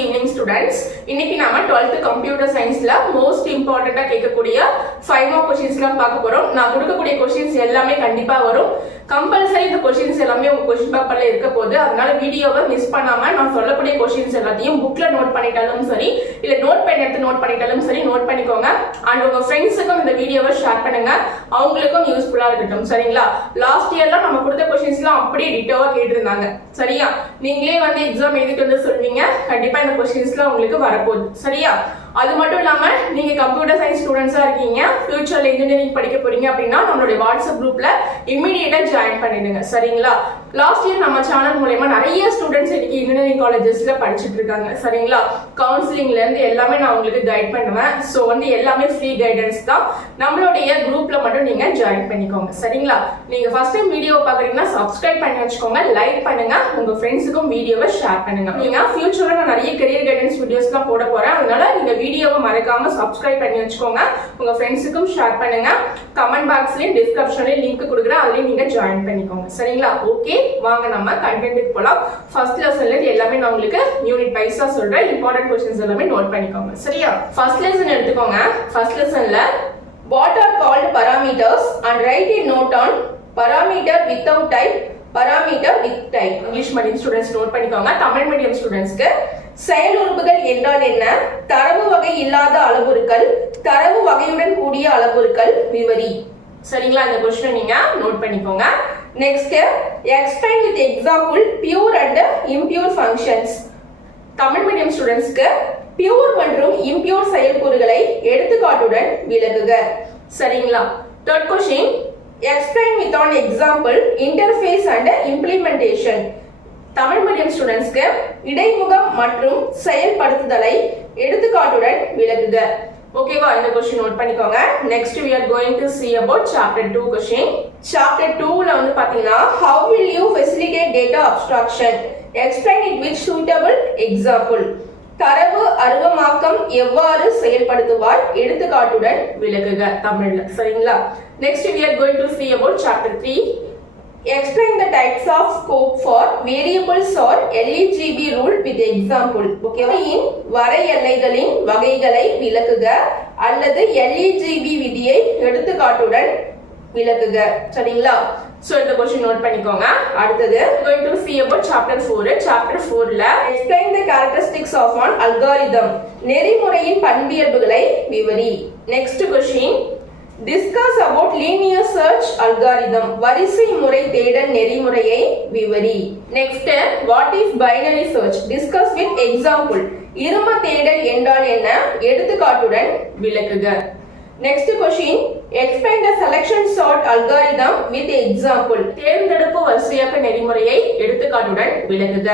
evening students. இன்னைக்கு நாம 12th computer scienceல most important கேட்கக்கூடிய 5 more questions பார்க்க போறோம். நான் கொடுக்கக்கூடிய questions எல்லாமே கண்டிப்பா வரும். கம்பல்சரி இந்த questions எல்லாமே உங்க question paperல இருக்க போகுது. அதனால வீடியோவை மிஸ் பண்ணாம நான் சொல்லக்கூடிய questions எல்லாத்தையும் bookல நோட் பண்ணிட்டாலும் சரி இல்ல நோட் பண்ணி எடுத்து நோட் பண்ணிட்டாலும் சரி நோட் பண்ணிக்கோங்க. and உங்க ஃப்ரெண்ட்ஸ்க்கும் இந்த வீடியோவை ஷேர் பண்ணுங்க. அவங்களுக்கும் யூஸ்ஃபுல்லா இருக்கட்டும். சரிங்களா? லாஸ்ட் இயர்ல நம்ம கொடுத்த क्वेश्चंसலாம் அப்படியே டிட்டோவா கேட்டிருந்தாங்க. சரியா? நீங்களே வந்து எக்ஸாம் எழுதிட்டு வந்து சொல்வீங்க. கண்டிப்பா இந்த क्वेश्चंसலாம் உங்களுக்கு வரப்போகுது. சரியா? அது மட்டும் இல்லாம நீங்க கம்ப்யூட்டர் சயின்ஸ் ஸ்டூடெண்ட்ஸா இருக்கீங்க, ஃபியூச்சர்ல இன்ஜினியரிங் படிக்க போறீங்க அப்படின்னா நம்மளுடைய வாட்ஸ்அப் குரூப்ல இமிடியேட்டா ஜாயின் பண்ணிடுங்க. சரிங்களா? லாஸ்ட் இயர் நம்ம சேனல் மூலமா நிறைய ஸ்டூடெண்ட்ஸ் இன்னைக்கு இன்ஜினியரிங் காலேஜஸ்ல படிச்சுட்டு இருக்காங்க. சரிங்களா? கவுன்சிலிங்ல இருந்து எல்லாமே நான் உங்களுக்கு கைட் பண்ணுவேன். சோ வந்து எல்லாமே ஃப்ரீ கைடன்ஸ் தான். நம்மளுடைய குரூப்ல மட்டும் நீங்க ஜாயின் பண்ணிக்கோங்க. சரிங்களா? நீங்க ஃபர்ஸ்ட் டைம் வீடியோ பாக்குறீங்கன்னா சப்ஸ்கிரைப் பண்ணி வச்சுக்கோங்க, லைக் பண்ணுங்க, உங்க ஃப்ரெண்ட்ஸுக்கும் வீடியோவை ஷேர் பண்ணுங்க. நீங்க ஃபியூச்சர்ல நான் நிறைய கரியர் கைடன்ஸ் வீடியோஸ்லாம் போட போறேன். அதனால நீங்க வீடியோவை மறக்காம சப்ஸ்கிரைப் பண்ணி வச்சுக்கோங்க, உங்க ஃப்ரெண்ட்ஸுக்கும் ஷேர் பண்ணுங்க. கமெண்ட் பாக்ஸ்லயும் டிஸ்கிரிப்ஷன்லயும் லிங்க் கொடுக்குறேன், அதுலயும் நீங்க ஜாயின் பண்ணிக்கோங்க. சரிங்களா? ஓகே, வாங்க நம்ம கண்டென்ட்டுக்கு போலாம். ஃபர்ஸ்ட் லெசன்ல இருந்து எல்லாமே நான் உங்களுக்கு யூனிட் வைஸா சொல்றேன். இம்பார்ட்டன்ட் क्वेश्चंस எல்லாமே நோட் பண்ணிக்கோங்க. சரியா? ஃபர்ஸ்ட் லெசன் எடுத்துக்கோங்க. ஃபர்ஸ்ட் லெசன்ல what are called parameters and write a note on parameter without type, parameter with type. English medium students note பண்ணிக்கோங்க. தமிழ் மீடியம் ஸ்டூடண்ட்ஸ்க்கு செயல் உறுப்புகள் என்றால் என்ன, தரவு வகை இல்லாத அளவுருக்கள், தரவு வகையுடன் கூடிய அளவுருக்கள் விவரி. சரிங்களா? இந்த क्वेश्चन நீங்க நோட் பண்ணிக்கோங்க. Next, explain with example pure and impure functions. Tamil medium ஸ்டூடண்ட்ஸ்க்கு பியூர் மற்றும் இம்பியூர் செயல்கூறுகளை எடுத்துக்காட்டுடன் விளக்குக. சரிங்களா? third question, explain with an example interface and implementation. Tamil medium ஸ்டூடண்ட்ஸ்க்கு இடைமுகம் மற்றும் செயல்படுத்துதலை எடுத்துக்காட்டுடன் விளக்குக. ஓகேவா? இந்த क्वेश्चन நோட் பண்ணிக்கோங்க. Next we are going to see about chapter 2 question. chapter 2ல வந்து பாத்தீங்கன்னா how will you facilitate data abstraction, explain it with suitable example. தரவு அருவமாக்கம் எவ்வாறு செயல்படுத்துவார், எடுத்துக்காட்டுடன் விளக்குக தமிழ்ல. சரிங்களா? Next we are going to see about chapter 3. explain the types of scope for variables or LEGB rule with example. ஓகேவா? வரை எல்லைகளின் வகைகளை விளக்குக அல்லது LEGB விதியை எடுத்துக்காட்டுடன் விளக்குக. சரிங்களா? சோ இந்த क्वेश्चन நோட் பண்ணிக்கோங்க. அடுத்தது going to see about chapter 4. chapter 4ல explain the characteristics of an algorithm. நெறிமுறையின் பண்பியல்புகளை விவரி. next question, discuss about linear search algorithm. வரிசை முறை தேடல் நெறிமுறையை விவரி. next, what is binary search? discuss with example. இரும தேடல் என்றால் என்ன, எடுத்துக்காட்டுடன் விளக்குக. next question, explain the selection sort algorithm with example. தேர்ந்தெடுப்பு வரிசையாக்க நெறிமுறையை எடுத்துக்காட்டுடன் விளக்குக.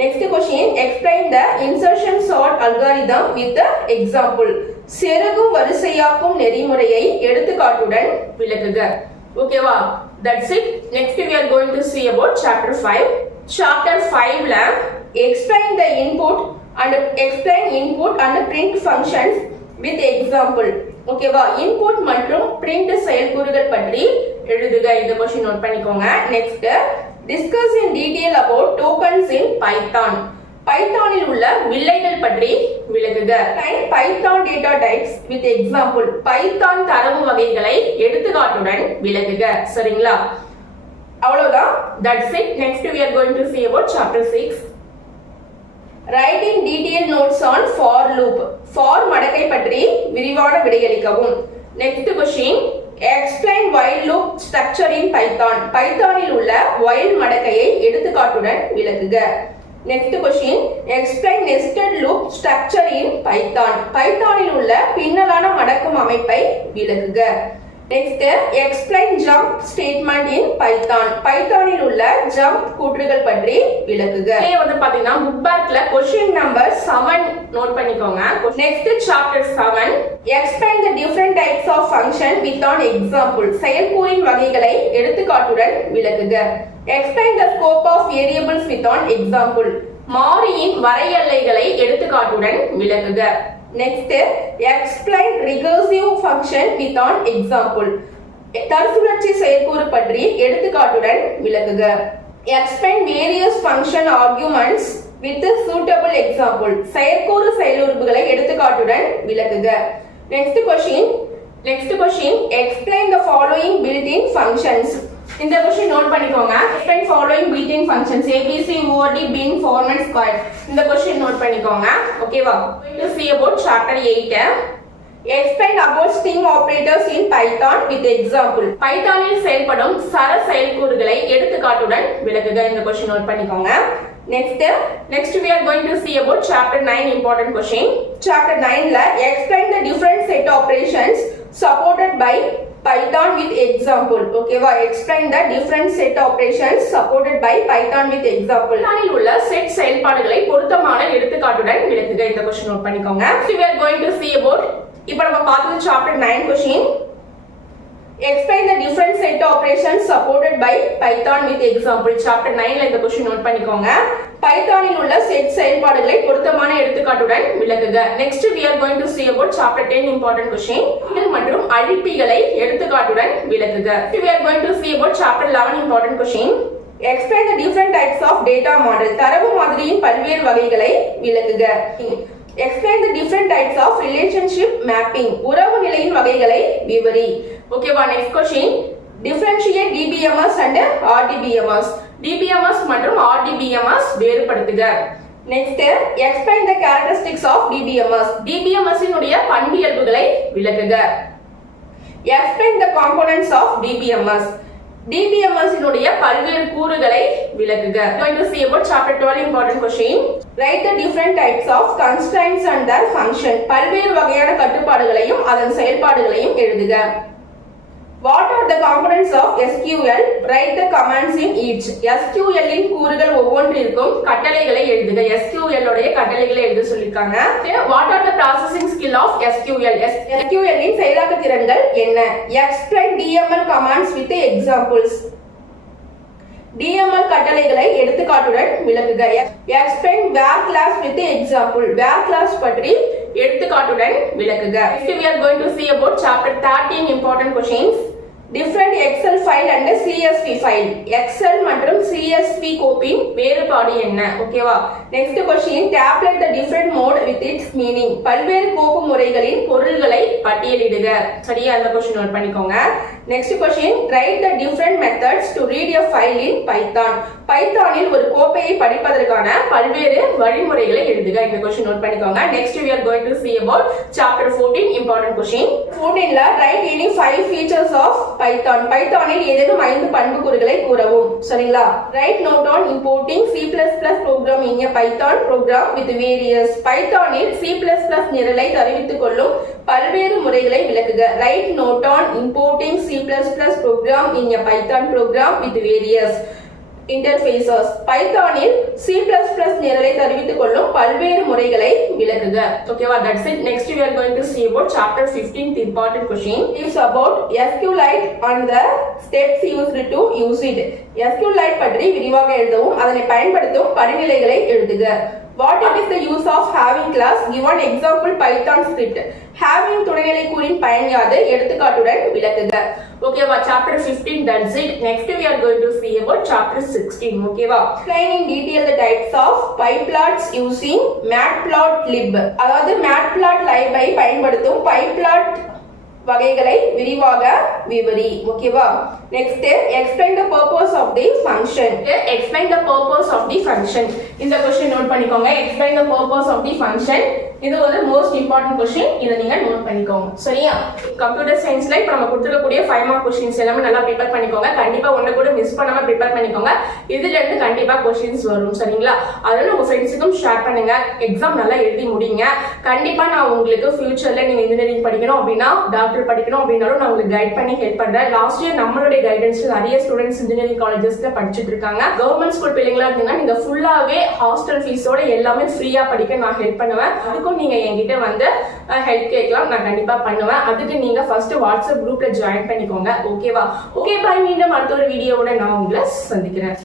next question, explain the insertion sort algorithm with example. செருகும் வரிசையாக்கும் நெறிமுறையை எடுத்துக்காட்டுடன் விளக்குக. ஓகேவா? that's it. next we are going to see about chapter 5. chapter 5ல explain the input and print functions with example. ஓகேவா? Input மற்றும் print செயல்கூறுகள் பற்றி எழுதுக. இந்த क्वेश्चन நோட் பண்ணிக்கோங்க. Next, discuss in detail about tokens in python. பைத்தானில் உள்ள வில்லைகள் பற்றி விளக்குக. python data types with example. Python தரவு வகைகளை எடுத்துக்காட்டுடன் விளக்குக. சரிங்களா? அவ்வளவுதான். that's it. next we are going to see about chapter 6. write in detail notes on for loop. for மடக்கை பற்றி விரிவான விடையளிக்கவும். next question, explain while loop structure in python. பைத்தானில் உள்ள while மடக்கையை எடுத்துக்காட்டுடன் விளக்குக. next question, explain nested loop structure in python. பைத்தானில் உள்ள பின்னலான மடக்கும் அமைப்பை விளக்குக. next, explain jump statement in python. பைத்தானில் உள்ள jump கூற்றுகள் பற்றி விளக்குக. இங்கே வந்து பாத்தீங்கன்னா புக் பேக்ல क्वेश्चन நம்பர் 7 நோட் பண்ணிக்கோங்க. next chapter 7, explain the different types of function with an example. செயல்கூறின் வகைகளை எடுத்துக்காட்டுடன் விளக்குக. explain the scope of variables with an example. மாறியின் வரை எல்லைகளை எடுத்துக்காட்டுடன் விளக்குக. next, explain recursive function with an example. தற்சுழற்சி செயல்கூறு பற்றி எடுத்துக்காட்டுடன் விளக்குக. explain various function arguments with a suitable example. செயற்கூறு செயலுறுப்புகளை எடுத்துக்காட்டுடன் விளக்குக. Next question, explain the following built-in functions. இந்த question note பண்ணிக்கோங்க. Explain following built-in functions ABC, ORD, bin, format, square. இந்த question note பண்ணிக்கோங்க. ஓகேவா? Going to see about chapter 8. Explain about string operators in Python with example. பைத்தானில் செயல்படும் சர செயல்கூறுகளை எடுத்துக்காட்டுடன் விளக்குக. இந்த question note பண்ணிக்கோங்க. Next we are going to see about chapter 9 important question. Chapter 9 ல explain the different set operations supported by Python with example. ஓகேவா? explain the different set operations supported by Python with example. பைத்தானில் உள்ள set செயல்பாடுகளை பொருத்தமான எடுத்துக்காட்டுடன் விளக்குக. இந்த question note பண்ணிக்கோங்க. We are going to see about இப்போ நம்ம பார்த்தது chapter 9 question. Explain the different set operations supported by Python with example. Chapter 9 ல இந்த question note பண்ணிக்கோங்க. பைத்தானில் உள்ள set செயல்பாடுகளை பொருத்தமான எடுத்துக்காட்டுடன் விளக்குக. Next we are going to see about chapter 10 important question. மற்றும் அழிப்பிகளை எடுத்துக்காட்டுடன் விளக்குக. We are going to see about chapter 11 important question. Explain the different types of data model. தரவு மாதிரியின் பல்வேறு வகைகளை விளக்குக. Explain the different types of relationship mapping. உறவு நிலையின் வகைகளை விவரி. ஓகேவா? next question, differentiate DBMS and RDBMS. DBMS மற்றும் RDBMS வேறுபடுத்துக. next, explain the characteristics of DBMS. DBMS இனுடைய பண்பியல்புகளை விளக்குக. explain the components of DBMS. DBMS இனுடைய பல்வேறு கூறுகளை விளக்குக. Going to see about chapter 12 important question. Write the different types of constraints and their function. பல்வேறு வகையான கட்டுப்பாடுகளையும் அதன் செயல்பாடுகளையும் எழுதுக. What are the components of SQL? Write the commands in each. SQL இன் கூறுகள் ஒவ்வொன்றிற்கும் கட்டளைகளை எழுதுக. SQL உடைய கட்டளைகளை எழுத சொல்லிருக்காங்க. What are the processing skill of SQL? SQL இன் செயலாக்க திறன்கள் என்ன? Explain DML commands with examples. DML கட்டளைகளை எடுத்துக்காட்டுடன் விளக்குக. Explain where class with example. Where class பற்றி எடுத்துக்காட்டுடன் விளக்குக. Next we are going to see about chapter 13 important questions. Different Excel file and CSV file. Excel மற்றும் CSV கோப்பின் வேறுபாடு என்ன? ஓகேவா? Next question, tabulate the different mode with its meaning. பல்வேறு கோப்பு முறைகளின் பொருள்களை பட்டியலிடுக. சரியா? அந்த question நோட் பண்ணிக்கோங்க. Next question, write the different methods to read a file in Python. பைத்தானில் ஒரு கோப்பையை படிப்பதற்கான பல்வேறு வழிமுறைகளை எழுதுக. இந்த question நோட் பண்ணிக்கோங்க. Next we are going to see about chapter 14 important question. 14 ல write any 5 features of Python. பைத்தானில் ஏதேனும் 5 பண்புக்கூறுகளை கூறவும். சரிங்களா? Write note on importing C++ program in a Python program with various. பைத்தானில் C++ நிரலை தருவித்துக் கொள்ளும் பல்வேறு முறைகளை விளக்குக. Write note on importing C++ program in a Python program with various interfaces. பைத்தானில் C++ நிரலை தருவித்துக் கொள்ளும் பல்வேறு முறைகளை விளக்குக. ஓகேவா? that's it. Next we are going to see about chapter 15 important question. It's about SQLite and the steps used to use it. SQLite பற்றி விரிவாக எழுதவும் அதனை பயன்படுத்தும் படிநிலைகளை எழுதுக. What is the use of having class? Give an example Python script. Having துணைநிலை கூறின் பயன் யாது? எடுத்துக்காட்டுடன் விளக்குக. ஓகேவா? chapter 15 that's it. Next we are going to see about chapter 16. ஓகேவா? Explain in detail the types of pyplots using matplotlib. அதாவது matplotlib ஐ பயன்படுத்தும் pyplot வகைகளை விரிவாக விவரி. ஓகேவா? next, explain the purpose of the function. Explain the purpose of the function. இந்த question note பண்ணிக்கோங்க. Explain the purpose of the function. இது ஒரு most important question. இத நீங்க நோட் பண்ணிக்கோங்க. சரியா? கம்ப்யூட்டர் சயின்ஸ்ல இப்ப நம்ம கொடுத்திருக்கக்கூடிய 5 மார்க் क्वेश्चंस எல்லாமே நல்லா ப்ரிப்பேர் பண்ணிக்கோங்க. கண்டிப்பா ஒண்ணு கூட மிஸ் பண்ணாம ப்ரிப்பேர் பண்ணிக்கோங்க. இதுல இருந்து கண்டிப்பா क्वेश्चंस வரும். சரிங்களா? அதனால உங்க ஃப்ரெண்ட்ஸ்க்கும் ஷேர் பண்ணுங்க. எக்ஸாம் நல்லா எழுதி முடிங்க. கண்டிப்பா நான் உங்களுக்கு ஃபியூச்சர்ல நீங்க இன்ஜினியரிங் படிக்கணும் அப்படினா டாக்டர் படிக்கணும் அப்படினாலும் நான் உங்களுக்கு கைட் பண்ணி ஹெல்ப் பண்றேன். லாஸ்ட் இயர் நம்மளுடைய கைடன்ஸ்ல நிறைய ஸ்டூடண்ட்ஸ் இன்ஜினியரிங் காலேजेसல படிச்சிட்டு இருக்காங்க. கவர்மெண்ட் ஸ்கூல் பிள்ளைங்களா இருந்தீங்கன்னா நீங்க ஃபுல்லாவே ஹாஸ்டல் ஃபீஸோட எல்லாமே ஃப்ரீயா படிக்க நான் ஹெல்ப் பண்ணுவேன். அதுக்கும் நீங்க என்கிட்ட வந்து ஹெல்ப் கேட்கலாம். நான் கண்டிப்பா பண்ணுவேன். அதுக்கு நீங்க ஃபர்ஸ்ட் வாட்ஸ்அப் குரூப்ல ஜாயின் பண்ணிக்கோங்க. ஓகேவா? Okay, bye. மீண்டும் அடுத்த ஒரு வீடியோவோட நான் உங்களை சந்திக்கிறேன்.